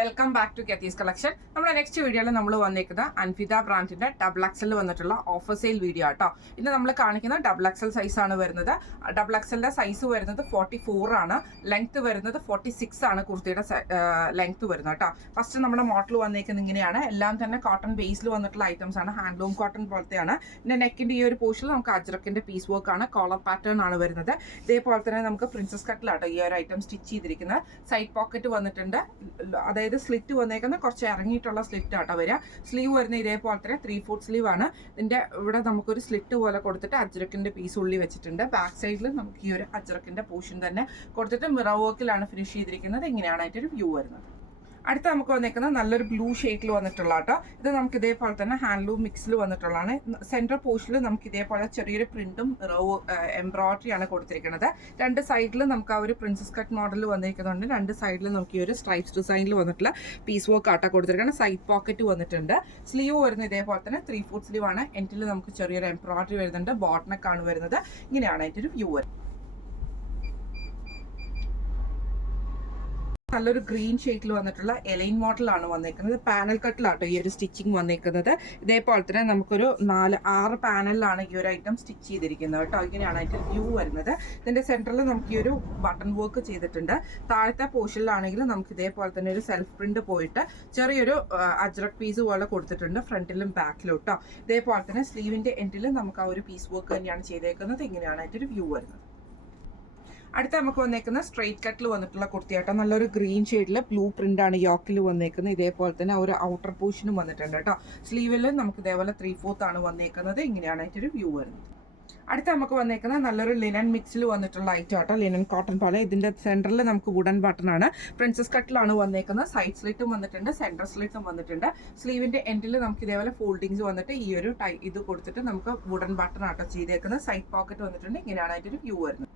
Welcome back to കെത്തീസ് collection. നമ്മുടെ next വീഡിയോയിൽ നമ്മൾ വന്നിരിക്കുന്നത് അൻഫിത ബ്രാൻഡിന്റെ ഡബിൾ എക്സൽ വന്നിട്ടുള്ള ഓഫർ സെയിൽ വീഡിയോ ആട്ടോ. ഇന്ന് നമ്മൾ കാണിക്കുന്ന ഡബിൾ എക്സൽ സൈസ് ആണ് വരുന്നത്. ഡബിൾ എക്സലിന്റെ സൈസ് വരുന്നത് 44 ആണ്, ലെങ്ത് വരുന്നത് 46 ആണ്. കുർത്തിയുടെ ലെങ്ത് വരുന്നത് കേട്ടോ. ഫസ്റ്റ് നമ്മുടെ മോഡൽ വന്നിരിക്കുന്നത് ഇങ്ങനെയാണ്. എല്ലാം തന്നെ കോട്ടൺ ബേസിൽ വന്നിട്ടുള്ള ഐറ്റംസ് ആണ്, ഹാൻഡ്ലൂം കോട്ടൺ പോലത്തെയാണ്. പിന്നെ നെക്കിന്റെ ഈ ഒരു പോർഷനിൽ നമുക്ക് അജ്രക്കിന്റെ പീസ് വർക്ക് ആണ്, കോളർ പാറ്റേൺ ആണ് വരുന്നത്. ഇതേപോലെ തന്നെ നമുക്ക് പ്രിൻസസ് കട്ടിലാട്ടോ ഈ ഒരു ഐറ്റം സ്റ്റിച്ച് ചെയ്തിരിക്കുന്നത്. സൈഡ് പോക്കറ്റ് വന്നിട്ടുണ്ട്, അതായത് സ്ലിറ്റ് വന്നേക്കുന്ന കുറച്ച് ഇറങ്ങിയിട്ടുള്ള സ്ലിറ്റ് ആട്ടോ വരിക. സ്ലീവ് വരുന്ന ഇതേപോലെ തന്നെ 3/4 സ്ലീവ് ആണ്. ഇതിന്റെ ഇവിടെ നമുക്കൊരു സ്ലിറ്റ് പോലെ കൊടുത്തിട്ട് അജ്രക്കിന്റെ പീസ് ഉള്ളി വെച്ചിട്ടുണ്ട്. ബാക്ക് സൈഡിൽ നമുക്ക് ഈ ഒരു അജ്രക്കിന്റെ പോർഷൻ തന്നെ കൊടുത്തിട്ട് മിറർ വർക്കിലാണ് ഫിനിഷ് ചെയ്തിരിക്കുന്നത്. ഇങ്ങനെയാണ് അതിന്റെ വ്യൂ വരുന്നത്. അടുത്ത നമുക്ക് വന്നേക്കുന്നത് നല്ലൊരു ബ്ലൂ ഷെയ്ഡിൽ വന്നിട്ടുള്ള കേട്ടോ. ഇത് നമുക്ക് ഇതേപോലെ തന്നെ ഹാൻഡ്ലൂം മിക്സിൽ വന്നിട്ടുള്ളതാണ്. സെൻട്രൽ പോർഷനിൽ നമുക്ക് ഇതേപോലെ ചെറിയൊരു പ്രിന്റും എംബ്രോയിഡറി ആണ് കൊടുത്തിരിക്കുന്നത്. രണ്ട് സൈഡിൽ നമുക്ക് ആ ഒരു പ്രിൻസസ് കട്ട് മോഡൽ വന്നിരിക്കുന്നുണ്ട്. രണ്ട് സൈഡിൽ നമുക്ക് ഈ ഒരു സ്ട്രൈപ്സ് ഡിസൈനിൽ വന്നിട്ടുള്ള പീസ് വർക്ക് ആട്ടോ കൊടുത്തിരിക്കുന്നത്. സൈഡ് പോക്കറ്റ് വന്നിട്ടുണ്ട്. സ്ലീവ് വരുന്നത് ഇതേപോലെ തന്നെ 3/4 സ്ലീവ് ആണ്. എൻഡിൽ നമുക്ക് ചെറിയൊരു എംബ്രോയിഡറി വരുന്നുണ്ട്. ബോട്ടനൊക്കെയാണ് വരുന്നത്. ഇങ്ങനെയാണ് അതിൻ്റെ ഒരു വ്യൂ വരുന്നത്. നല്ലൊരു ഗ്രീൻ ഷെയ്ഡിൽ വന്നിട്ടുള്ള എലൈൻ മോഡലാണ് വന്നേക്കുന്നത്. പാനൽ കട്ടിലാട്ടോ ഈ ഒരു സ്റ്റിച്ചിങ് വന്നേക്കുന്നത്. ഇതേപോലെ തന്നെ നമുക്കൊരു 4-6 പാനലിലാണ് ഈ ഒരു ഐറ്റം സ്റ്റിച്ച് ചെയ്തിരിക്കുന്നത് കേട്ടോ. ഇങ്ങനെയാണ് അതിൻ്റെ വ്യൂ വരുന്നത്. ഇതിന്റെ സെന്ററിൽ നമുക്ക് ഈ ഒരു ബട്ടൺ വർക്ക് ചെയ്തിട്ടുണ്ട്. താഴത്തെ പോർഷനിലാണെങ്കിൽ നമുക്ക് ഇതേപോലെ തന്നെ ഒരു സെൽഫ് പ്രിന്റ് പോയിട്ട് ചെറിയൊരു അജ്രക് പീസ് പോലെ കൊടുത്തിട്ടുണ്ട് ഫ്രണ്ടിലും ബാക്കിലും കേട്ടോ. ഇതേപോലെ തന്നെ സ്ലീവിന്റെ എൻഡിൽ നമുക്ക് ആ ഒരു പീസ് വർക്ക് തന്നെയാണ് ചെയ്തേക്കുന്നത്. ഇങ്ങനെയാണ് അതിൻ്റെ ഒരു വ്യൂ വരുന്നത്. അടുത്ത നമുക്ക് വന്നേക്കുന്ന സ്ട്രെയിറ്റ് കട്ടിൽ വന്നിട്ടുള്ള കുർത്തിയാട്ടോ. നല്ലൊരു ഗ്രീൻ ഷെയ്ഡിൽ ബ്ലൂ പ്രിന്റ് ആണ് യോക്കിൽ വന്നേക്കുന്നത്. ഇതേപോലെ തന്നെ ഒരു ഔട്ടർ പോർഷനും വന്നിട്ടുണ്ട് കേട്ടോ. സ്ലീവിൽ നമുക്ക് ഇതേപോലെ 3/4 ആണ് വന്നേക്കുന്നത്. ഇങ്ങനെയാണ് അതിൻ്റെ ഒരു വ്യൂ വരുന്നത്. അടുത്ത നമുക്ക് വന്നേക്കുന്നത് നല്ലൊരു ലിനൻ മിക്സിൽ വന്നിട്ടുള്ള ഐറ്റം ആട്ടോ. ലിനൻ കോട്ടൺ പോലെ. ഇതിന്റെ സെന്ററിൽ നമുക്ക് വുഡൻ ബട്ടൺ ആണ്. പ്രിൻസസ് കട്ടിലാണ് വന്നേക്കുന്നത്. സൈഡ് സ്ലിറ്റും വന്നിട്ടുണ്ട്, സെന്റർ സ്ലിറ്റും വന്നിട്ടുണ്ട്. സ്ലീവിന്റെ എൻഡിൽ നമുക്ക് ഇതേപോലെ ഫോൾഡിങ്സ് വന്നിട്ട് ഈ ഒരു ഇത് കൊടുത്തിട്ട് നമുക്ക് വുഡൻ ബട്ടൺ ആട്ടോ ചെയ്തേക്കുന്നത്. സൈഡ് പോക്കറ്റ് വന്നിട്ടുണ്ട്. ഇങ്ങനെയാണ് അതിൻ്റെ ഒരു വ്യൂ വരുന്നത്.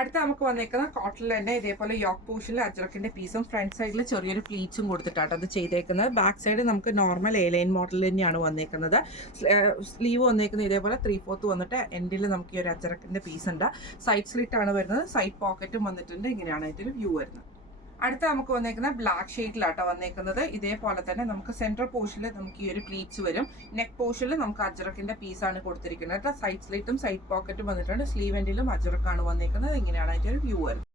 അടുത്ത നമുക്ക് വന്നേക്കുന്ന കോട്ടണിൽ തന്നെ ഇതേപോലെ യോക്ക് പോർഷനിൽ അജ്രക്കിന്റെ പീസും ഫ്രണ്ട് സൈഡിൽ ചെറിയൊരു പ്ലീറ്റ്സും കൊടുത്തിട്ടാണ് അത് ചെയ്തേക്കുന്നത്. ബാക്ക് സൈഡ് നമുക്ക് നോർമൽ എലൈൻ മോഡൽ തന്നെയാണ് വന്നേക്കുന്നത്. സ്ലീവ് വന്നേക്കുന്നത് ഇതേപോലെ 3/4 വന്നിട്ട് എൻഡിൽ നമുക്ക് ഈ ഒരു അജ്രക്കിന്റെ പീസ് ഉണ്ട്. സൈഡ് സ്ലിറ്റ് ആണ് വരുന്നത്. സൈഡ് പോക്കറ്റും വന്നിട്ടുണ്ട്. ഇങ്ങനെയാണ് ഇതിന്റെ വ്യൂ വരുന്നത്. അടുത്ത നമുക്ക് വന്നേക്കുന്ന ബ്ലാക്ക് ഷെയ്ഡിലാട്ടോ വന്നേക്കുന്നത്. ഇതേപോലെ തന്നെ നമുക്ക് സെൻട്രൽ പോർഷനിൽ നമുക്ക് ഈ ഒരു പ്ലീറ്റ്സ് വരും. നെക്ക് പോർഷനിൽ നമുക്ക് അജ്രക്കിന്റെ പീസാണ് കൊടുത്തിരിക്കുന്നത്. സൈഡ് സ്ലിറ്റും സൈഡ് പോക്കറ്റും വന്നിട്ടുണ്ട്. സ്ലീവ് എൻഡിലും അജ്രക്കാണ് വന്നേക്കുന്നത്. ഇങ്ങനെയാണ് അതിന്റെ ഒരു വ്യൂ വരുന്നത്.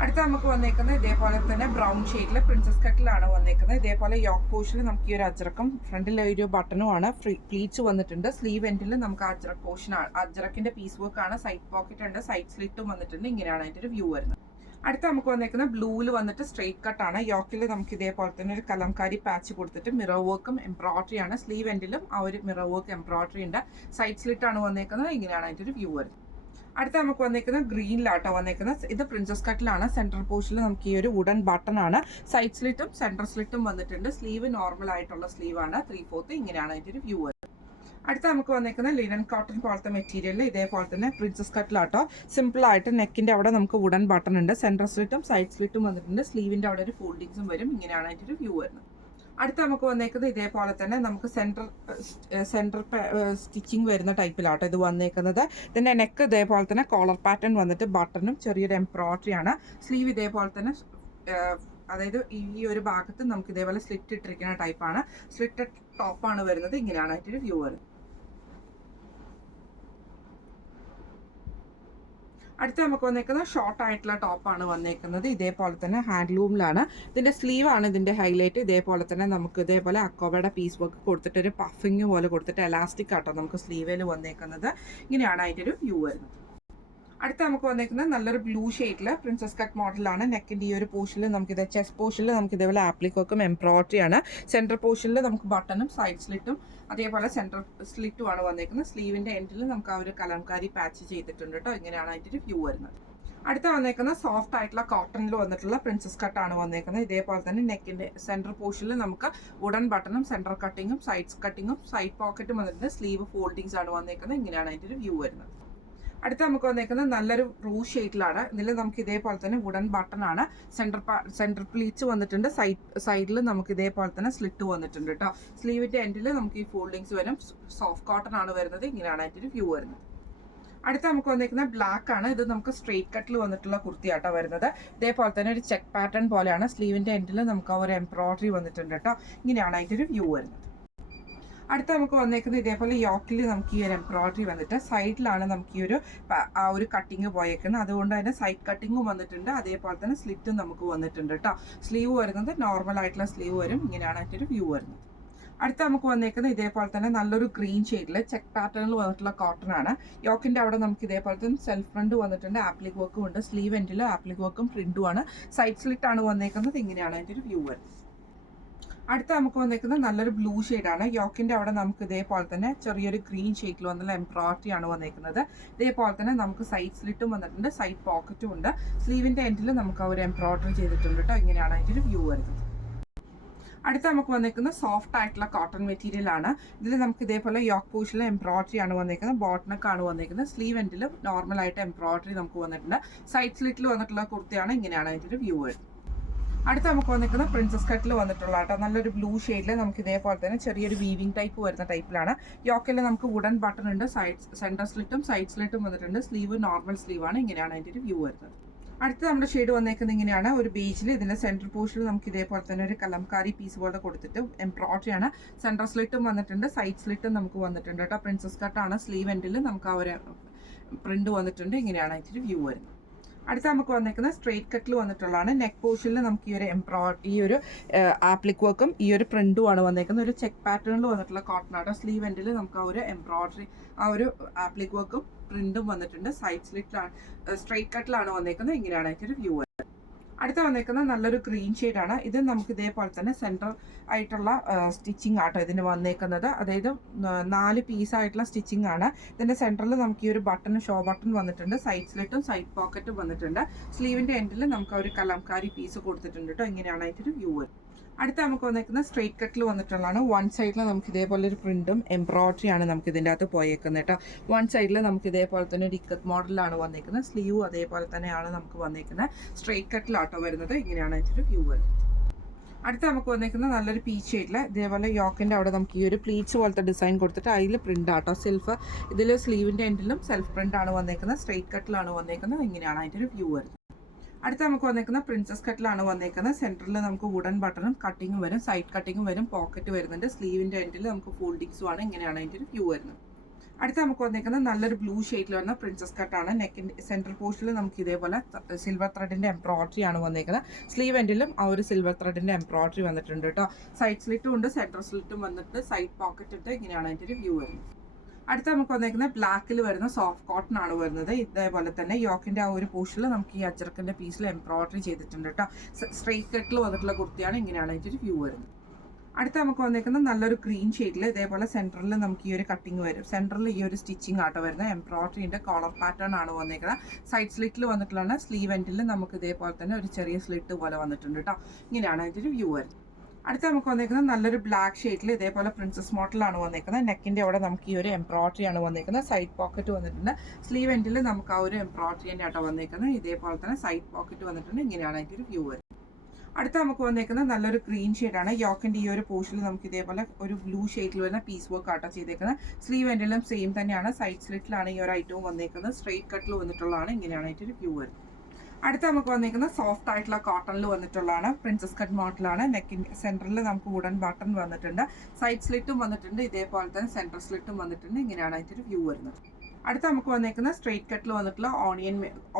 അടുത്ത നമുക്ക് വന്നേക്കുന്നത് ഇതേപോലെ തന്നെ ബ്രൗൺ ഷെയ്ഡിൽ പ്രിൻസസ് കട്ടിലാണ് വന്നേക്കുന്നത്. ഇതേപോലെ യോക്ക് പോർഷനിൽ നമുക്ക് ഈ ഒരു അജ്രക്കും ഫ്രണ്ടിൽ ഒരു ബട്ടണും ആണ്. പ്ലീറ്റ്സ് വന്നിട്ടുണ്ട്. സ്ലീവ് എൻഡിൽ നമുക്ക് അജ്രക് പോർഷൻ ആണ്, അജ്രക്കിന്റെ പീസ് വർക്ക് ആണ്. സൈഡ് പോക്കറ്റ് ഉണ്ട്, സൈഡ് സ്ലിറ്റും വന്നിട്ടുണ്ട്. ഇങ്ങനെയാണ് അതിന്റെ ഒരു വ്യൂ വരുന്നത്. അടുത്ത നമുക്ക് വന്നേക്കുന്ന ബ്ലൂവിൽ വന്നിട്ട് സ്ട്രെയിറ്റ് കട്ടാണ്. യോക്കിൽ നമുക്ക് ഇതേപോലെ തന്നെ ഒരു കലംകാരി പാച്ച് കൊടുത്തിട്ട് മിറർ വർക്കും എംബ്രോയിഡറി ആണ്. സ്ലീവ് എൻഡിലും ആ ഒരു മിറർ വർക്ക് എംബ്രോയിഡറി ഉണ്ട്. സൈഡ് സ്ലിറ്റ് ആണ് വന്നേക്കുന്നത്. ഇങ്ങനെയാണ് അതിന്റെ ഒരു വ്യൂ വരുന്നത്. അടുത്ത നമുക്ക് വന്നേക്കുന്നത് ഗ്രീനിലാട്ടോ വന്നേക്കുന്നത്. ഇത് പ്രിൻസസ് കട്ടിലാണ്. സെൻട്രൽ പോർഷനിൽ നമുക്ക് ഈ ഒരു വുഡൻ ബട്ടൺ ആണ്. സൈഡ് സ്ലിറ്റും സെൻട്രൽ സ്ലിറ്റും വന്നിട്ടുണ്ട്. സ്ലീവ് നോർമൽ ആയിട്ടുള്ള സ്ലീവ് ആണ്, 3/4. ഇങ്ങനെയാണ് അതിന്റെ ഒരു വ്യൂ വരുന്നത്. അടുത്ത നമുക്ക് വന്നേക്കുന്ന ലിനൻ കോട്ടൺ പോലത്തെ മെറ്റീരിയൽ ഇതേപോലെ തന്നെ പ്രിൻസസ് കട്ടിലാട്ടോ. സിമ്പിൾ ആയിട്ട് നെക്കിന്റെ അവിടെ നമുക്ക് വുഡൻ ബട്ടൺ ഉണ്ട്. സെൻട്രൽ സ്ലിറ്റും സൈഡ് സ്ലിറ്റും വന്നിട്ടുണ്ട്. സ്ലീവിന്റെ അവിടെ ഒരു ഫോൾഡിങ്സും വരും. ഇങ്ങനെയാണ് അതിന്റെ ഒരു വ്യൂ വരുന്നത്. അടുത്ത നമുക്ക് വന്നേക്കുന്നത് ഇതേപോലെ തന്നെ നമുക്ക് സെൻറ്റർ സ്റ്റിച്ചിങ് വരുന്ന ടൈപ്പിലാട്ടോ ഇത് വന്നേക്കുന്നത്. ഇതിന്റെ നെക്ക് ഇതേപോലെ തന്നെ കോളർ പാറ്റേൺ വന്നിട്ട് ബട്ടണും ചെറിയൊരു എംബ്രോയിഡറി ആണ്. സ്ലീവ് ഇതേപോലെ തന്നെ അതായത് ഈ ഒരു ഭാഗത്ത് നമുക്ക് ഇതേപോലെ സ്ലിറ്റ് ഇട്ടിരിക്കുന്ന ടൈപ്പാണ്. സ്ലിറ്റ് ടോപ്പാണ് വരുന്നത്. ഇങ്ങനെയാണ് അതിന്റെ വ്യൂ വരുന്നത്. അടുത്ത നമുക്ക് വന്നേക്കുന്നത് ഷോർട്ട് ആയിട്ടുള്ള ടോപ്പാണ് വന്നേക്കുന്നത്. ഇതേപോലെ തന്നെ ഹാൻഡ്ലൂമിലാണ്. ഇതിന്റെ സ്ലീവ് ആണ് ഇതിന്റെ ഹൈലൈറ്റ്. ഇതേപോലെ തന്നെ നമുക്ക് ഇതേപോലെ അക്കോബയുടെ പീസ് വർക്ക് കൊടുത്തിട്ട് ഒരു പഫിങ് പോലെ കൊടുത്തിട്ട് എലാസ്റ്റിക് ആട്ടോ നമുക്ക് സ്ലീവിൽ വന്നേക്കുന്നത്. ഇങ്ങനെയാണ് അതിന്റെ ഒരു വ്യൂ വരുന്നത്. അടുത്ത നമുക്ക് വന്നേക്കുന്നത് നല്ലൊരു ബ്ലൂ ഷെയ്ഡിൽ പ്രിൻസസ് കട്ട് മോഡലാണ്. നെക്കിന്റെ ഈ ഒരു പോർഷനിൽ നമുക്കിത് ചെസ്റ്റ് പോർഷനിൽ നമുക്ക് ഇതേപോലെ ആപ്ലിക്കൊക്കെ എംബ്രോയിഡറി ആണ്. സെൻട്രൽ പോർഷനിൽ നമുക്ക് ബട്ടണും സൈഡ് സ്ലിറ്റും അതേപോലെ സെൻട്രൽ സ്ലിറ്റും ആണ് വന്നേക്കുന്നത്. സ്ലീവിന്റെ എൻഡിൽ നമുക്ക് ആ ഒരു കലംകാരി പാച്ച് ചെയ്തിട്ടുണ്ട് കേട്ടോ. ഇങ്ങനെയാണ് അതിന്റെ ഒരു വ്യൂ വരുന്നത്. അടുത്ത വന്നേക്കുന്ന സോഫ്റ്റ് ആയിട്ടുള്ള കോട്ടണിൽ വന്നിട്ടുള്ള പ്രിൻസസ് കട്ടാണ് വന്നേക്കുന്നത്. ഇതേപോലെ തന്നെ നെക്കിന്റെ സെൻട്രൽ പോർഷനിൽ നമുക്ക് വുഡൻ ബട്ടണും സെൻട്രൽ കട്ടിങ്ങും സൈഡ് കട്ടിങ്ങും സൈഡ് പോക്കറ്റും വന്നിട്ടുണ്ട്. സ്ലീവ് ഫോൾഡിങ്സ് ആണ് വന്നേക്കുന്നത്. ഇങ്ങനെയാണ് അതിന്റെ ഒരു വ്യൂ വരുന്നത്. അടുത്ത നമുക്ക് വന്നേക്കുന്നത് നല്ലൊരു റൂ ഷെയ്ഡിലാണ്. ഇതിൽ നമുക്ക് ഇതേപോലെ തന്നെ വുഡൻ ബട്ടൺ ആണ്. സെൻട്രൽ പ്ലീറ്റ്സ് വന്നിട്ടുണ്ട്. സൈഡിൽ നമുക്ക് ഇതേപോലെ തന്നെ സ്ലിറ്റ് വന്നിട്ടുണ്ട് കേട്ടോ. സ്ലീവിന്റെ എൻഡിൽ നമുക്ക് ഈ ഫോൾഡിങ്സ് വരും. സോഫ്റ്റ് കോട്ടൺ ആണ് വരുന്നത്. ഇങ്ങനെയാണ് അതിന്റെ ഒരു വ്യൂ വരുന്നത്. അടുത്ത നമുക്ക് വന്നിരിക്കുന്ന ബ്ലാക്ക് ആണ്. ഇത് നമുക്ക് സ്ട്രെയിറ്റ് കട്ടിൽ വന്നിട്ടുള്ള കുർത്തിയാട്ടോ വരുന്നത്. ഇതേപോലെ തന്നെ ഒരു ചെക്ക് പാറ്റേൺ പോലെയാണ്. സ്ലീവിന്റെ എൻഡിൽ നമുക്ക് ആ ഒരു എംബ്രോയിഡറി വന്നിട്ടുണ്ട് കേട്ടോ. ഇങ്ങനെയാണ് അതിൻ്റെ ഒരു വ്യൂ വരുന്നത്. അടുത്ത നമുക്ക് വന്നേക്കുന്നത് ഇതേപോലെ യോക്കിൽ നമുക്ക് ഈ ഒരു എംബ്രോയിഡറി വന്നിട്ട് സൈഡിലാണ് നമുക്ക് ഈ ഒരു ആ ഒരു കട്ടിങ് പോയേക്കുന്നത്. അതുകൊണ്ട് തന്നെ സൈഡ് കട്ടിങ്ങും വന്നിട്ടുണ്ട്. അതേപോലെ തന്നെ സ്ലിറ്റും നമുക്ക് വന്നിട്ടുണ്ട് കേട്ടോ. സ്ലീവ് വരുന്നത് നോർമൽ ആയിട്ടുള്ള സ്ലീവ് വരും. ഇങ്ങനെയാണ് അതിൻ്റെ ഒരു വ്യൂ വരുന്നത്. അടുത്ത നമുക്ക് വന്നേക്കുന്നത് ഇതേപോലെ തന്നെ നല്ലൊരു ഗ്രീൻ ഷെയ്ഡിൽ ചെക്ക് പാറ്റേണിൽ വന്നിട്ടുള്ള കോട്ടൺ ആണ്. യോക്കിന്റെ അവിടെ നമുക്ക് ഇതേപോലെ തന്നെ സെൽഫ് പ്രിന്റ് വന്നിട്ടുണ്ട്. ആപ്ലിക് വർക്കും ഉണ്ട്. സ്ലീവ് എൻഡിൽ ആപ്ലിക് വർക്കും പ്രിന്റും ആണ്. സൈഡ് സ്ലിറ്റ് ആണ് വന്നേക്കുന്നത്. ഇങ്ങനെയാണ് അതിൻ്റെ ഒരു വ്യൂ വരുന്നത്. അടുത്ത നമുക്ക് വന്നേക്കുന്നത് നല്ലൊരു ബ്ലൂ ഷെയ്ഡാണ്. യോക്കിന്റെ അവിടെ നമുക്ക് ഇതേപോലെ തന്നെ ചെറിയൊരു ഗ്രീൻ ഷെയ്ഡിൽ വന്നുള്ള എംബ്രോയിഡറി ആണ് വന്നേക്കുന്നത്. ഇതേപോലെ തന്നെ നമുക്ക് സൈഡ് സ്ലിറ്റും വന്നിട്ടുണ്ട്. സൈഡ് പോക്കറ്റും ഉണ്ട്. സ്ലീവിന്റെ എൻഡിൽ നമുക്ക് ആ ഒരു എംബ്രോയിഡറി ചെയ്തിട്ടുണ്ട് കേട്ടോ. ഇങ്ങനെയാണ് അതിൻ്റെ ഒരു വ്യൂ വരുന്നത്. അടുത്ത നമുക്ക് വന്നേക്കുന്നത് സോഫ്റ്റ് ആയിട്ടുള്ള കോട്ടൺ മെറ്റീരിയൽ ആണ്. ഇതിൽ നമുക്ക് ഇതേപോലെ യോക്ക് പോർഷനിൽ എംബ്രോയിഡറി ആണ് വന്നേക്കുന്നത്. ബോട്ടനൊക്കെയാണ് വന്നേക്കുന്നത്. സ്ലീവ് എൻഡിൽ നോർമൽ ആയിട്ട് എംബ്രോയിഡറി നമുക്ക് വന്നിട്ടുണ്ട്. സൈഡ് സ്ലിറ്റിൽ വന്നിട്ടുള്ള കുർത്തിയാണ്. ഇങ്ങനെയാണ് അതിൻ്റെ ഒരു വ്യൂ വരുന്നത്. അടുത്ത നമുക്ക് വന്നിരിക്കുന്നത് പ്രിൻസസ് കട്ടിൽ വന്നിട്ടുള്ള കേട്ടോ. നല്ലൊരു ബ്ലൂ ഷെയ്ഡിൽ നമുക്ക് ഇതേപോലെ തന്നെ ചെറിയൊരു വീവിംഗ് ടൈപ്പ് വരുന്ന ടൈപ്പിലാണ്. യോക്കിൽ നമുക്ക് വുഡൻ ബട്ടൺ ഉണ്ട്. സെൻറ്റർ സ്ലിറ്റും സൈഡ് സ്ലിറ്റും വന്നിട്ടുണ്ട്. സ്ലീവ് നോർമൽ സ്ലീവാണ്. ഇങ്ങനെയാണ് അതിൻ്റെ ഒരു വ്യൂ വരുന്നത്. അടുത്ത നമ്മുടെ ഷെയ്ഡ് വന്നേക്കുന്നത് ഇങ്ങനെയാണ്. ഒരു ബേജിൽ ഇതിന്റെ സെൻട്രൽ പോർഷനിൽ നമുക്ക് ഇതേപോലെ തന്നെ ഒരു കലംകാരി പീസ് പോലെ കൊടുത്തിട്ട് എംബ്രോയിഡറി ആണ്. സെൻട്രൽ സ്ലിറ്റും വന്നിട്ടുണ്ട്. സൈഡ് സ്ലിറ്റും നമുക്ക് വന്നിട്ടുണ്ട് കേട്ടോ. പ്രിൻസസ് കട്ടാണ്. സ്ലീവ് എൻഡിൽ നമുക്ക് ആ ഒരു പ്രിന്റ് വന്നിട്ടുണ്ട്. ഇങ്ങനെയാണ് അതിൻ്റെ വ്യൂ വരുന്നത്. അടുത്ത നമുക്ക് വന്നിരിക്കുന്നത് സ്ട്രെയിറ്റ് കട്ടിൽ വന്നിട്ടുള്ളതാണ്. നെക്ക് പോർഷനിൽ നമുക്ക് ഈ ഒരു ആപ്ലിക് വർക്കും ഈ ഒരു പ്രിന്റും ആണ് വന്നിരിക്കുന്നത്. ഒരു ചെക്ക് പാറ്റേണിൽ വന്നിട്ടുള്ള കോട്ടൺ ആട്ടോ. സ്ലീവ് എൻഡിൽ നമുക്ക് ആ ഒരു എംബ്രോയിഡറി ആ ഒരു ആപ്ലിക് വർക്കും പ്രിന്റും വന്നിട്ടുണ്ട്. സൈഡ് സ്ലിറ്റിലാണ് സ്ട്രെയിറ്റ് കട്ടിലാണ് വന്നിരിക്കുന്നത്. ഇങ്ങനെയാണ് അതിൻ്റെ ഒരു വ്യൂ. അടുത്ത വന്നേക്കുന്നത് നല്ലൊരു ഗ്രീൻ ഷെയ്ഡാണ്. ഇത് നമുക്ക് ഇതേപോലെ തന്നെ സെൻട്രൽ ആയിട്ടുള്ള സ്റ്റിച്ചിങ് ആട്ടോ ഇതിന് വന്നേക്കുന്നത്. അതായത് 4 പീസായിട്ടുള്ള സ്റ്റിച്ചിങ് ആണ്. ഇതിന്റെ സെൻട്രലിൽ നമുക്ക് ഈ ഒരു ബട്ടൺ ഷോ ബട്ടൺ വന്നിട്ടുണ്ട്. സൈഡ് സ്ലിറ്റും സൈഡ് പോക്കറ്റും വന്നിട്ടുണ്ട്. സ്ലീവിന്റെ എൻഡിൽ നമുക്ക് ഒരു കലംകാരി പീസ് കൊടുത്തിട്ടുണ്ട് കേട്ടോ. ഇങ്ങനെയാണ് അതിൻ്റെ വ്യൂ. അടുത്ത നമുക്ക് വന്നേക്കുന്നത് സ്ട്രെയിറ്റ് കട്ടിൽ വന്നിട്ടുള്ളതാണ്. വൺ സൈഡിൽ നമുക്ക് ഇതേപോലെ ഒരു പ്രിന്റും എംബ്രോയിഡറി ആണ് നമുക്ക് ഇതിൻ്റെ അകത്ത് പോയേക്കുന്നത് കേട്ടോ. വൺ സൈഡിൽ നമുക്ക് ഇതേപോലെ തന്നെ ഒരു ഇക്കത്ത് മോഡലാണ് വന്നേക്കുന്നത്. സ്ലീവ് അതേപോലെ തന്നെയാണ് നമുക്ക് വന്നേക്കുന്നത്. സ്ട്രെയിറ്റ് കട്ടിലാട്ടോ വരുന്നത്. ഇങ്ങനെയാണ് അതിൻ്റെ വ്യൂ വരുന്നത്. അടുത്ത നമുക്ക് വന്നേക്കുന്നത് നല്ലൊരു പീച്ച് ഷെയ്ഡിൽ ഇതേപോലെ യോക്കിന്റെ അവിടെ നമുക്ക് ഈ ഒരു പ്ലീറ്റ്സ് പോലത്തെ ഡിസൈൻ കൊടുത്തിട്ട് അതിൽ പ്രിന്റ് ആട്ടോ. സെൽഫ് ഇതിൽ സ്ലീവിന്റെ എൻഡിലും സെൽഫ് പ്രിന്റ് ആണ് വന്നേക്കുന്നത്. സ്ട്രെയിറ്റ് കട്ടിലാണ് വന്നേക്കുന്നത്. ഇങ്ങനെയാണ് അതിൻ്റെ വ്യൂ വരുന്നത്. അടുത്ത നമുക്ക് വന്നേക്കുന്ന പ്രിൻസസ് കട്ടിലാണ് വന്നേക്കുന്നത്. സെൻറ്ററിൽ നമുക്ക് വുഡൻ ബട്ടണും കട്ടിങ്ങും വരും. സൈഡ് കട്ടിങ്ങും വരും. പോക്കറ്റ് വരുന്നുണ്ട്. സ്ലീവിന്റെ എൻഡിൽ നമുക്ക് ഫോൾഡിങ്സും ആണ്. ഇങ്ങനെയാണ് അതിൻ്റെ ഒരു വ്യൂ വരുന്നത്. അടുത്ത നമുക്ക് വന്നേക്കുന്നത് നല്ലൊരു ബ്ലൂ ഷെയ്ഡിൽ വരുന്ന പ്രിൻസസ് കട്ടാണ്. നെക്കിന്റെ സെൻട്രൽ പോർഷനിൽ നമുക്ക് ഇതേപോലെ സിൽവർ ത്രെഡിന്റെ എംബ്രോയിഡറി ആണ് വന്നേക്കുന്നത്. സ്ലീവ് എൻഡിലും ആ ഒരു സിൽവർ ത്രെഡിന്റെ എംബ്രോയിഡറി വന്നിട്ടുണ്ട് കേട്ടോ. സൈഡ് സ്ലിറ്റും ഉണ്ട്. സെൻട്രൽ സ്ലിറ്റും വന്നിട്ട് സൈഡ് പോക്കറ്റ് ഉണ്ട്. ഇങ്ങനെയാണ് അതിൻ്റെ ഒരു വ്യൂ വരുന്നത്. അടുത്ത നമുക്ക് വന്നേക്കുന്നത് ബ്ലാക്കിൽ വരുന്ന സോഫ്റ്റ് കോട്ടൺ ആണ് വരുന്നത്. ഇതേപോലെ തന്നെ യോക്കിന്റെ ആ ഒരു പോർഷനിൽ നമുക്ക് ഈ അജർക്കിന്റെ പീസിൽ എംബ്രോയിഡറി ചെയ്തിട്ടുണ്ട് കേട്ടോ. സ്ട്രെയിറ്റ് കട്ടിൽ വന്നിട്ടുള്ള കുർത്തിയാണ്. ഇങ്ങനെയാണ് അതിൻ്റെ ഒരു വ്യൂ വരുന്നത്. അടുത്ത നമുക്ക് വന്നേക്കുന്നത് നല്ലൊരു ഗ്രീൻ ഷെയ്ഡിൽ ഇതേപോലെ സെൻറ്ററിൽ നമുക്ക് ഈ ഒരു കട്ടിങ് വരും. സെൻറ്ററിൽ ഈ ഒരു സ്റ്റിച്ചിങ് ആട്ടോ വരുന്നത്. എംബ്രോയിഡറിന്റെ കോളർ പാറ്റേൺ ആണ് വന്നേക്കുന്നത്. സൈഡ് സ്ലിറ്റിൽ വന്നിട്ടുള്ള സ്ലീവ് എൻഡിൽ നമുക്ക് ഇതേപോലെ തന്നെ ഒരു ചെറിയ സ്ലിറ്റ് പോലെ വന്നിട്ടുണ്ട് കേട്ടോ. ഇങ്ങനെയാണ് അതിൻ്റെ ഒരു വ്യൂ വരുന്നത്. അടുത്ത നമുക്ക് വന്നേക്കുന്നത് നല്ലൊരു ബ്ലാക്ക് ഷെയ്ഡിൽ ഇതേപോലെ പ്രിൻസസ് മോഡലാണ് വന്നേക്കുന്നത്. നെക്കിന്റെ അവിടെ നമുക്ക് ഈ ഒരു എംബ്രോയിഡറി ആണ് വന്നേക്കുന്നത്. സൈഡ് പോക്കറ്റ് വന്നിട്ടുണ്ട്. സ്ലീവ് എൻഡിൽ നമുക്ക് ആ ഒരു എംബ്രോയിഡറി തന്നെ ആട്ടോ വന്നേക്കുന്നത്. ഇതേപോലെ തന്നെ സൈഡ് പോക്കറ്റ് വന്നിട്ടുണ്ട്. ഇങ്ങനെയാണ് അതിൻ്റെ ഒരു വ്യൂ വരുന്നത്. അടുത്ത നമുക്ക് വന്നേക്കുന്നത് നല്ലൊരു ഗ്രീൻ ഷെയ്ഡാണ്. യോക്കിന്റെ ഈ ഒരു പോർഷനിൽ നമുക്ക് ഇതേപോലെ ഒരു ബ്ലൂ ഷെയ്ഡിൽ വരുന്ന പീസ് വർക്ക് ആട്ടോ ചെയ്തേക്കുന്നത്. സ്ലീവ് എൻഡിലും സെയിം തന്നെയാണ്. സൈഡ് സ്ലിറ്റിലാണ് ഈ ഒരു ഐറ്റവും വന്നേക്കുന്നത്. സ്ട്രെയിറ്റ് കട്ടിൽ വന്നിട്ടുള്ളതാണ്. ഇങ്ങനെയാണ് അതിൻ്റെ ഒരു വ്യൂ വരുന്നത്. അടുത്ത നമുക്ക് വന്നിരിക്കുന്നത് സോഫ്റ്റ് ആയിട്ടുള്ള കോട്ടണിൽ വന്നിട്ടുള്ളതാണ്. പ്രിൻസസ് കട്ട് മോഡലാണ്. നെക്കിന്റെ സെൻറ്ററിൽ നമുക്ക് വുഡൻ ബട്ടൺ വന്നിട്ടുണ്ട്. സൈഡ് സ്ലിറ്റും വന്നിട്ടുണ്ട്. ഇതേപോലെ തന്നെ സെൻട്രൽ സ്ലിറ്റും വന്നിട്ടുണ്ട്. ഇങ്ങനെയാണ് അതിൻ്റെ ഒരു വ്യൂ വരുന്നത്. അടുത്ത നമുക്ക് വന്നേക്കുന്ന സ്ട്രെയിറ്റ് കട്ടിൽ വന്നിട്ടുള്ള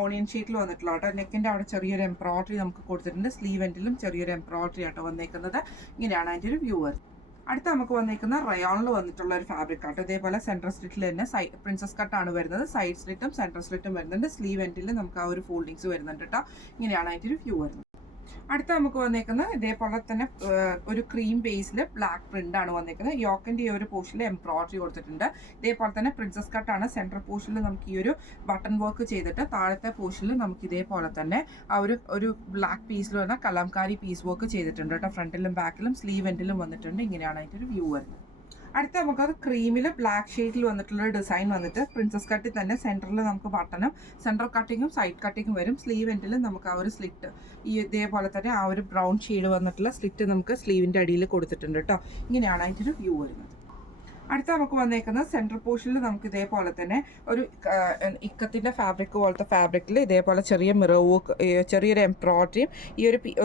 ഓണിയൻ ഷീറ്റിൽ വന്നിട്ടുള്ള കേട്ടോ. നെക്കിന്റെ അവിടെ ചെറിയൊരു എംബ്രോയിഡറി നമുക്ക് കൊടുത്തിട്ടുണ്ട്. സ്ലീവ് എൻഡിലും ചെറിയൊരു എംബ്രോയിഡറി ആട്ടോ വന്നേക്കുന്നത്. ഇങ്ങനെയാണ് അതിൻ്റെ ഒരു വ്യൂ വരുന്നത്. അടുത്ത നമുക്ക് വന്നിരിക്കുന്ന റയോണിൽ വന്നിട്ടുള്ള ഒരു ഫാബ്രിക് ആട്ടോ. ഇതേപോലെ സെൻട്രൽ സ്ലിറ്റിൽ തന്നെ പ്രിൻസസ് കട്ടാണ് വരുന്നത്. സൈഡ് സ്ലിറ്റും സെൻട്രൽ സ്ലിറ്റും വരുന്നുണ്ട്. സ്ലീവ് എൻഡിൽ നമുക്ക് ആ ഒരു ഫോൾഡിങ്സ് വരുന്നുണ്ട് കേട്ടോ. ഇങ്ങനെയാണ് അതിൻ്റെ ഒരു വ്യൂ വരുന്നത്. അടുത്ത നമുക്ക് വന്നേക്കുന്നത് ഇതേപോലെ തന്നെ ഒരു ക്രീം ബേസിൽ ബ്ലാക്ക് പ്രിന്റ് ആണ് വന്നേക്കുന്നത്. യോക്കിന്റെ ഈ ഒരു പോർഷനിൽ എംബ്രോയിഡറി കൊടുത്തിട്ടുണ്ട്. ഇതേപോലെ തന്നെ പ്രിൻസസ് കട്ടാണ്. സെൻട്രൽ പോർഷനിൽ നമുക്ക് ഈ ഒരു ബട്ടൺ വർക്ക് ചെയ്തിട്ട് താഴത്തെ പോർഷനിൽ നമുക്ക് ഇതേപോലെ തന്നെ ആ ഒരു ബ്ലാക്ക് പീസിൽ വരുന്ന കലംകാരി പീസ് വർക്ക് ചെയ്തിട്ടുണ്ട് കേട്ടോ. ഫ്രണ്ടിലും ബാക്കിലും സ്ലീവ് എൻഡിലും വന്നിട്ടുണ്ട്. ഇങ്ങനെയാണ് അതിൻ്റെ ഒരു വ്യൂ വരുന്നത്. അടുത്ത നമുക്കത് ക്രീമിൽ ബ്ലാക്ക് ഷെയ്ഡിൽ വന്നിട്ടുള്ള ഡിസൈൻ വന്നിട്ട് പ്രിൻസസ് കട്ടിൽ തന്നെ സെൻറ്ററിൽ നമുക്ക് ബട്ടണും സെൻട്രൽ കട്ടിങ്ങും സൈഡ് കട്ടിങ്ങും വരും. സ്ലീവ് എൻഡിൽ നമുക്ക് ആ ഒരു സ്ലിറ്റ് ഇതേപോലെ തന്നെ ആ ഒരു ബ്രൗൺ ഷെയ്ഡ് വന്നിട്ടുള്ള സ്ലിറ്റ് നമുക്ക് സ്ലീവിൻ്റെ അടിയിൽ കൊടുത്തിട്ടുണ്ട് കേട്ടോ. ഇങ്ങനെയാണ് അതിൻ്റെ ഒരു വ്യൂ വരുന്നത്. അടുത്ത നമുക്ക് വന്നേക്കുന്നത് സെൻട്രൽ പോർഷനിൽ നമുക്ക് ഇതേപോലെ തന്നെ ഒരു ഇക്കത്തിൻ്റെ ഫാബ്രിക് പോലത്തെ ഫാബ്രിക്കിൽ ഇതേപോലെ ചെറിയ മിറർ വർക്ക്, ചെറിയൊരു എംബ്രോയിഡറിയും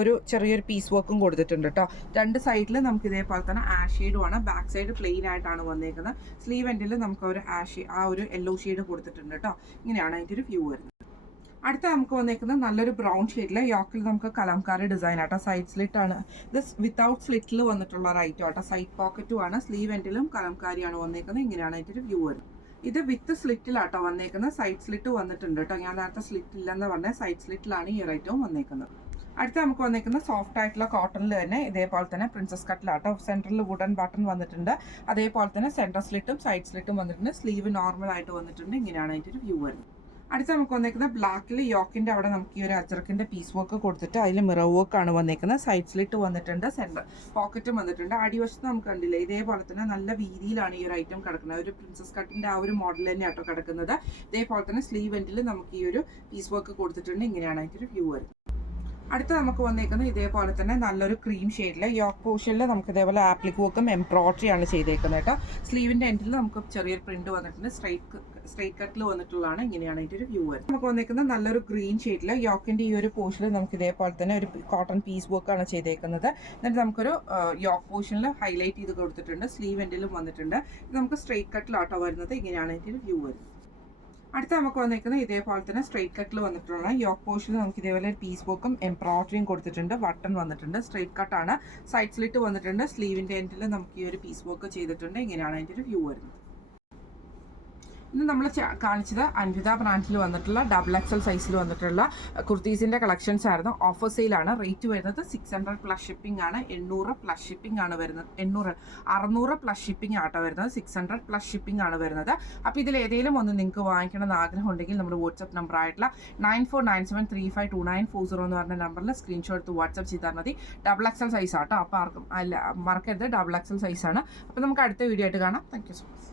ഒരു ചെറിയൊരു പീസ് വർക്കും കൊടുത്തിട്ടുണ്ട് കേട്ടോ. രണ്ട് സൈഡിൽ നമുക്ക് ഇതേപോലെ തന്നെ ആഷ് ഷെയ്ഡുമാണ്. ബാക്ക് സൈഡ് പ്ലെയിൻ ആയിട്ടാണ് വന്നേക്കുന്നത്. സ്ലീവ് എൻഡിൽ നമുക്ക് ഒരു ഒരു യെല്ലോ ഷെയ്ഡ് കൊടുത്തിട്ടുണ്ട് കേട്ടോ. ഇങ്ങനെയാണ് അതിൻ്റെ ഒരു വ്യൂ വരുന്നത്. അടുത്ത നമുക്ക് വന്നേക്കുന്നത് നല്ലൊരു ബ്രൗൺ ഷെയ്ഡിൽ യോക്കിൽ നമുക്ക് കലംകാരി ഡിസൈൻ ആട്ടോ. സൈഡ് സ്ലിറ്റ് ആണ് ഇത്, വിത്തൗട്ട് സ്ലിറ്റിൽ വന്നിട്ടുള്ള ഒരു ഐറ്റം ആട്ടോ. സൈഡ് പോക്കറ്റും ആണ്. സ്ലീവ് എൻഡിലും കലംകാരിയാണ് വന്നേക്കുന്നത്. ഇങ്ങനെയാണ് അതിൻ്റെ ഒരു വ്യൂ വരുന്നത്. ഇത് വിത്ത് സ്ലിറ്റിലാട്ടോ വന്നേക്കുന്നത്. സൈഡ് സ്ലിറ്റ് വന്നിട്ടുണ്ട് കേട്ടോ. ഞാൻ നേരത്തെ സ്ലിറ്റ് ഇല്ലെന്ന് പറഞ്ഞാൽ സൈഡ് സ്ലിറ്റിലാണ് ഈ ഒരു ഐറ്റവും വന്നേക്കുന്നത്. അടുത്ത നമുക്ക് വന്നേക്കുന്നത് സോഫ്റ്റ് ആയിട്ടുള്ള കോട്ടണിൽ തന്നെ ഇതേപോലെ തന്നെ പ്രിൻസസ് കട്ടിലാട്ടോ. സെൻറ്ററിൽ വുഡൻ ബട്ടൺ വന്നിട്ടുണ്ട്. അതേപോലെ തന്നെ സെൻറ്റർ സ്ലിറ്റും സൈഡ് സ്ലിറ്റും വന്നിട്ടുണ്ട്. സ്ലീവ് നോർമൽ ആയിട്ട് വന്നിട്ടുണ്ട്. ഇങ്ങനെയാണ് അതിൻ്റെ ഒരു വ്യൂ വരുന്നത്. അടുത്ത നമുക്ക് വന്നേക്കുന്നത് ബ്ലാക്കിൽ യോക്കിൻ്റെ അവിടെ നമുക്ക് ഈ ഒരു അജറക്കിൻ്റെ പീസ് വർക്ക് കൊടുത്തിട്ട് അതിൽ മിറർ വർക്ക് ആണ് വന്നേക്കുന്നത്. സൈഡ് സ്ലിറ്റ് വന്നിട്ടുണ്ട്. സെൻറ്റർ പോക്കറ്റും വന്നിട്ടുണ്ട്. അടിവശത്ത് നമുക്ക് കണ്ടില്ല ഇതേപോലെ തന്നെ നല്ല വീതിയിലാണ് ഈ ഒരു ഐറ്റം കിടക്കുന്നത്. ഒരു പ്രിൻസസ് കട്ടിൻ്റെ ആ ഒരു മോഡൽ തന്നെ ആട്ടോ കിടക്കുന്നത്. ഇതേപോലെ തന്നെ സ്ലീവ് എൻഡിൽ നമുക്ക് ഈ ഒരു പീസ് വർക്ക് കൊടുത്തിട്ടുണ്ട്. ഇങ്ങനെയാണ് അതിൻ്റെ ഒരു വ്യൂ വരുന്നത്. അടുത്ത നമുക്ക് വന്നേക്കുന്നത് ഇതേപോലെ തന്നെ നല്ലൊരു ക്രീം ഷെയ്ഡിൽ യോക്ക് പോർഷനിൽ നമുക്ക് ഇതേപോലെ ആപ്ലിക് വർക്കും എംബ്രോയിഡറി ആണ് ചെയ്തേക്കുന്നത് കേട്ടോ. സ്ലീവിൻ്റെ എൻഡിൽ നമുക്ക് ചെറിയൊരു പ്രിന്റ് വന്നിട്ടുണ്ട്. സ്ട്രൈറ്റ് കട്ടിൽ വന്നിട്ടുള്ളതാണ്. ഇങ്ങനെയാണ് അതിൻ്റെ ഒരു വ്യൂ വരുന്നത്. നമുക്ക് വന്നേക്കുന്നത് നല്ലൊരു ഗ്രീൻ ഷെയ്ഡിൽ യോക്കിൻ്റെ ഈ ഒരു പോർഷനിൽ നമുക്ക് ഇതേപോലെ തന്നെ ഒരു കോട്ടൺ പീസ് വർക്കാണ് ചെയ്തേക്കുന്നത്. എന്നിട്ട് നമുക്കൊരു യോക്ക് പോർഷനിൽ ഹൈലൈറ്റ് ചെയ്ത് കൊടുത്തിട്ടുണ്ട്. സ്ലീവ് എൻഡിലും വന്നിട്ടുണ്ട്. ഇത് നമുക്ക് സ്ട്രൈറ്റ് കട്ടിലാട്ടോ വരുന്നത്. ഇങ്ങനെയാണ് അതിൻ്റെ ഒരു വ്യൂ വരുന്നത്. അടുത്ത നമുക്ക് വന്നിരിക്കുന്നത് ഇതേപോലെ തന്നെ സ്ട്രൈറ്റ് കട്ടിൽ വന്നിട്ടുള്ള യോക്ക് പോർഷനിൽ നമുക്ക് ഇതേപോലെ പീസ് വർക്കും എംബ്രോയിഡറിയും കൊടുത്തിട്ടുണ്ട്. ബട്ടൺ വന്നിട്ടുണ്ട്. സ്ട്രൈറ്റ് കട്ടാണ്. സൈഡ് സ്ലിറ്റ് വന്നിട്ടുണ്ട്. സ്ലീവിൻ്റെ എൻഡിൽ നമുക്ക് ഈ ഒരു പീസ് വർക്ക് ചെയ്തിട്ടുണ്ട്. ഇങ്ങനെയാണ് അതിൻ്റെ ഒരു വ്യൂ വരുന്നത്. ഇന്ന് നമ്മൾ കാണിച്ചത് അൻവിത ബ്രാൻഡിൽ വന്നിട്ടുള്ള XXL സൈസിൽ വന്നിട്ടുള്ള കുർത്തീസിൻ്റെ കളക്ഷൻസ് ആയിരുന്നു. ഓഫർ സെയിലാണ്. റേറ്റ് വരുന്നത് 600 പ്ലസ് ഷിപ്പിംഗ് ആണ്. 800 പ്ലസ് ഷിപ്പിംഗ് ആണ് വരുന്നത്. 600 പ്ലസ് ഷിപ്പിംഗ് ആട്ടോ വരുന്നത്. 600 പ്ലസ് ഷിപ്പിംഗ് ആണ് വരുന്നത്. അപ്പോൾ ഇതിൽ ഏതെങ്കിലും ഒന്ന് നിങ്ങൾക്ക് വാങ്ങിക്കണമെന്ന് ആഗ്രഹം ഉണ്ടെങ്കിൽ നമ്മുടെ വാട്സപ്പ് നമ്പർ ആയിട്ടുള്ള 9497352940 എന്ന് പറഞ്ഞ നമ്പറിൽ സ്ക്രീൻഷോട്ട് എടുത്ത് വാട്സപ്പ് ചെയ്താൽ മതി. XXL സൈസ് ആട്ടോ. അപ്പോൾ ആർക്കും അല്ല മറക്കരുത്, XXL സൈസാണ്. അപ്പോൾ നമുക്ക് അടുത്ത വീഡിയോ ആയിട്ട് കാണാം. Thank you so much.